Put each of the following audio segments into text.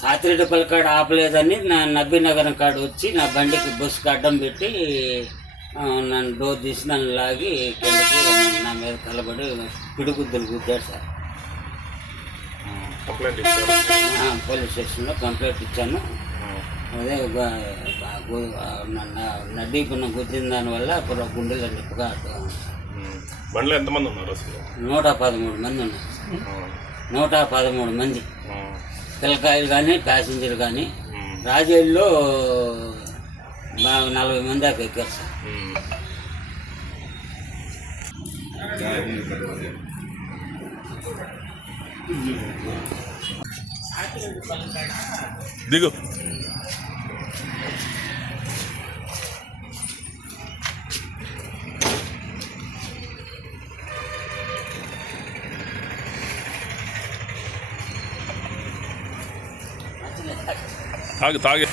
సాతిరెడ్డిపల్లి కాడ ఆపలేదని నా నబీనగరం కాడ వచ్చి నా బండికి బస్సుకి అడ్డం పెట్టి నన్ను డోర్ తీసి నన్ను లాగి కిందకి నా మీద కలబడి పిడిగుద్దులు గుద్దాడు సార్. పోలీస్ స్టేషన్లో కంప్లైంట్ ఇచ్చాను. అదే నడ్డీపున్న గుద్దిన దానివల్ల ఇప్పుడు గుండెలు నిప్పుగా బండిలో ఎంతమంది ఉన్నారు అసలు? 113 మంది ఉన్నారు. 113 మంది పిల్లకాయలు కానీ ప్యాసింజర్ కానీ. రాజేళ్ళలో 40 మంది దాకా ఎక్కారు సార్. దిగు. తాగి తాగి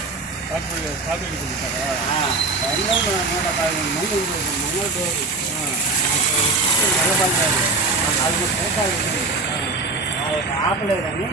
ఆపలేదని